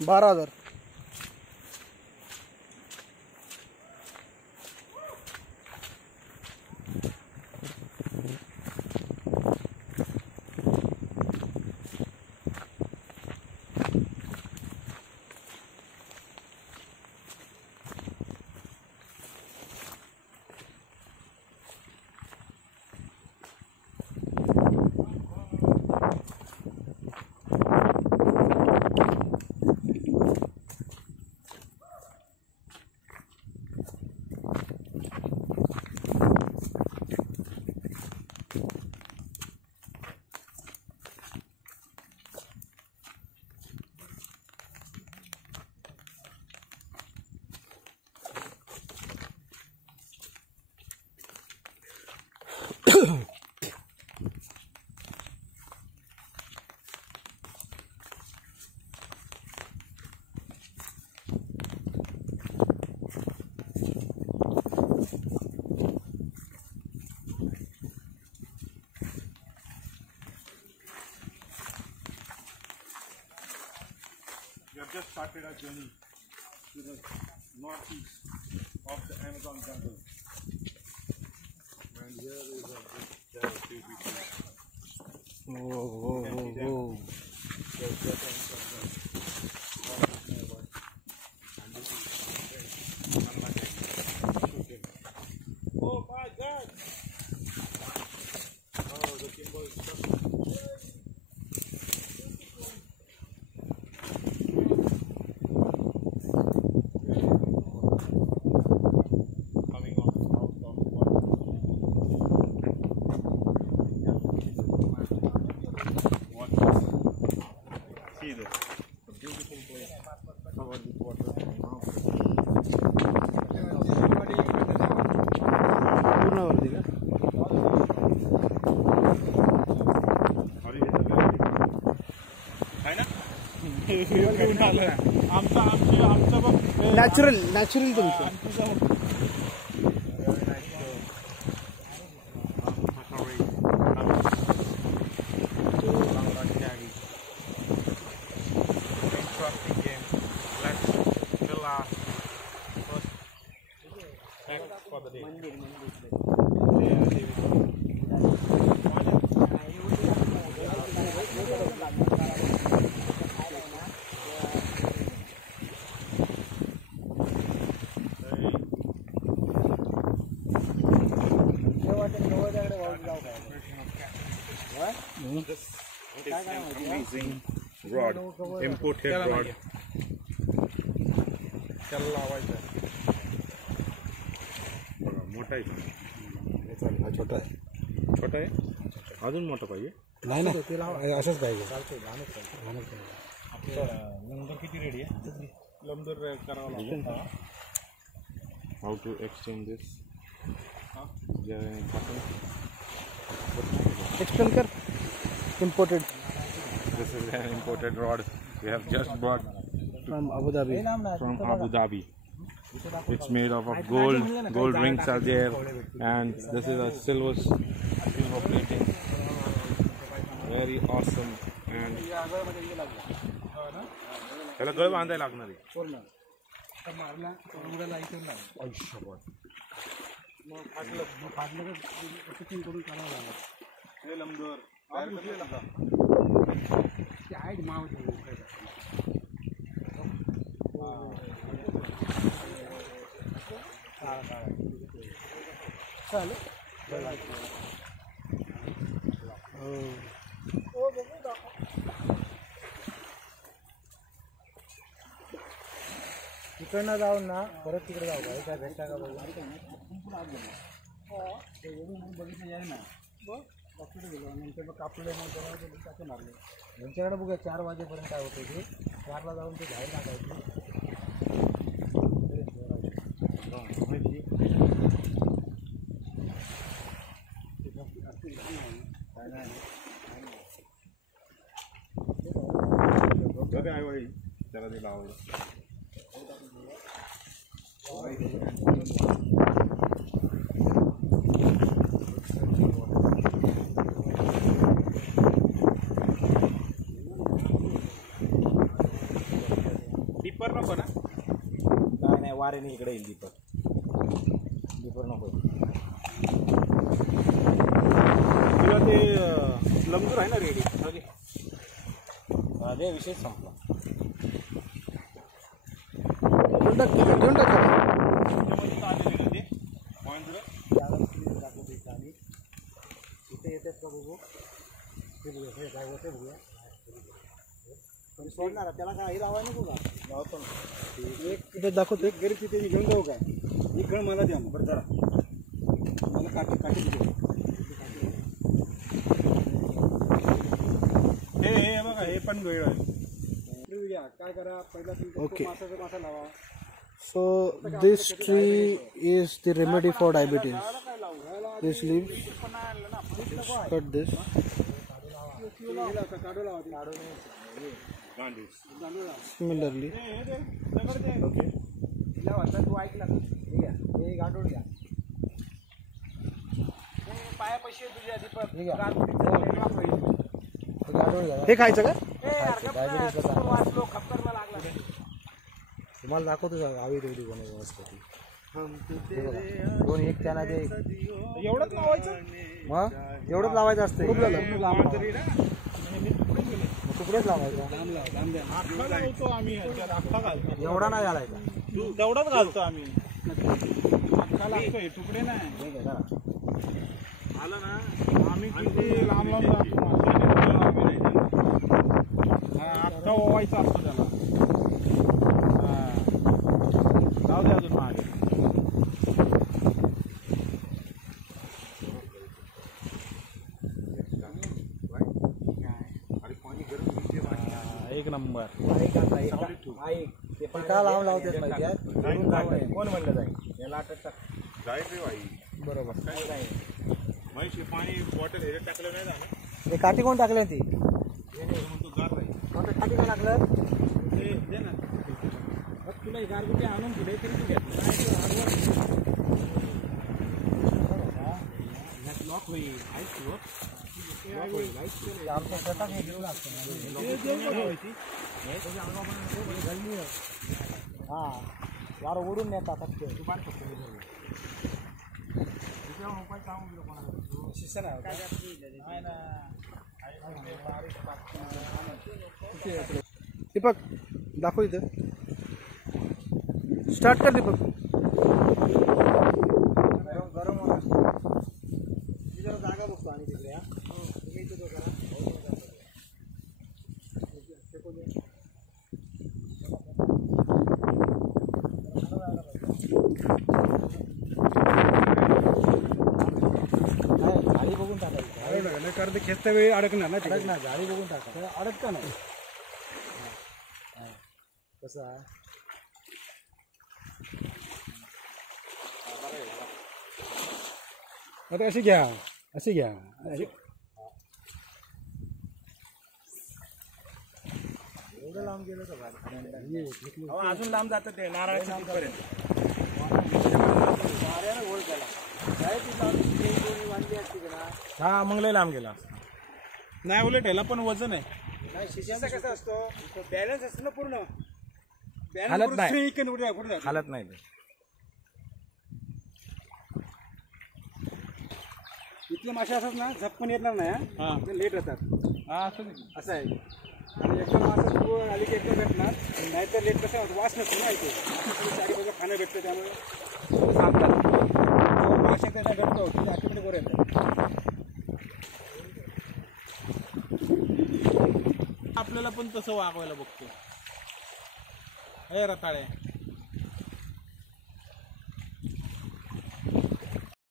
12,000. We have just started our journey to the northeast of the Amazon jungle. And here is a big Whoa. Oh my God! Oh, the Kimbo is stuck. Natural तुमचं. Amazing rod, imported rod. त्याला लावायचं बघा, मोठा आहे हा छोटा आहे. छोटा आहे, अजून मोठा पाहिजे. नाही असंच पाहिजे. लंगर किती रेडी आहे? लंगर करावं लागेल. How to exchange this? Explain कर. Imported. This is an imported rod. We have just brought from Abu Dhabi. It's made of gold. Gold rings are there, and this is a silver plating. Very awesome. And त्याला गळ बांधायला लागणार आहे. तिकडनं जाऊन ना परत तिकडे जाऊ का? काय भेटता का बघितलं ना डॉक्टर गेलो नंतर मग कापले टाके मारले. यांच्याकडे बघूया 4 वाजेपर्यंत काय होतं ते. 4ला जाऊन ते बाहेर टाकायचे. आई त्याला ते लावलं. नाही वाऱ्याने इकडे येईल दीपक नको तुला ते लंगूर आहे ना रेडी अरे विषय संपला घेऊन टाक इथे येतात का बघू ते बघूया काय होते बघूया पण सोडणार त्याला काही लावाय नको का लावतो ना इथे दाखवतो एक गरीब तिथे घेऊन जाऊ काय ही गळ मला द्या बरं जरा मला काठी काठी हे बघा हे पण वेळ आहे काय करा पहिला Okay. मासा लावा So this tree is the remedy for diabetes. This leaves, cut this. Similarly, okay तू ऐकला ठीक आहे हे गांडूळ घ्या पाया पैसे तुझ्या दीपक हे खायचं का? वाचलो खप्परला लागला तुम्हाला दाखवतो गावी तेवढी बनव वनस्पती दोन एक त्यांना ते एवढंच लावायचं मग एवढंच लावायचं असतं तुकडेच लावायचा लावतो आम्ही एवढा नाही घालायचा तेवढाच घालतो आम्ही अख्खा लागतोय तुकडे नाही आलं ना आम्ही किती लांब लांब जातो अख्खा ओवायचा असतो त्याला जाऊ दे अजून मागे एक नंबर का लावून लावतात माहिती आहे कोण म्हणलं जाईल याला अटक जाईल रे भाई बरोबर म्हैशी पाणी बॉटल हे टाकलं नाही ना हे काठी कोण टाकले ती म्हणतो गार राहील काठी कोण टाकलं दे ना तुला गारगुटी आणून दिले तरी तू घेतलं लॉक होईल आमच्या स्वतः हे घेऊ लागतं हा यार ओढून नेतात दुकान शिक्षण दीपक दाखव इथं स्टार्ट कर दीपक गरम होणार मी जरा जागा बघतो आणि तिकडे हा तुम्ही इथे तो करा झाडी बघून टाकायची कारण ते खेचता वेळी अडकणार ना अडकणार झाडी बघून टाका अडकता नाही कसं आहे आता अशी घ्या अशी घ्या एवढं लांब गेलं का अजून लांब जातं ते नारळाच्या तिथपर्यंत हा मग लय लांब गेला नाही उलट ह्याला पण वजन आहे शिष्याचा कसा असतो बॅलन्स असतो ना पूर्ण हालत नाही. कुठे हालत नाही ते. इथले मासे असतात ना झपकन येणार नाही हा लेट येतात असं आहे आणि एकदम मासा तू आली की एकदम भेटणार नाहीतर लेट कसं होतं वास नसतो ना इथे चारी बाजू खाणं भेटतं त्यामुळे सांगतात मासे त्याला भेटतो की आठवडे बरं येतात आपल्याला पण तसं वागवायला बघतो हे रताळे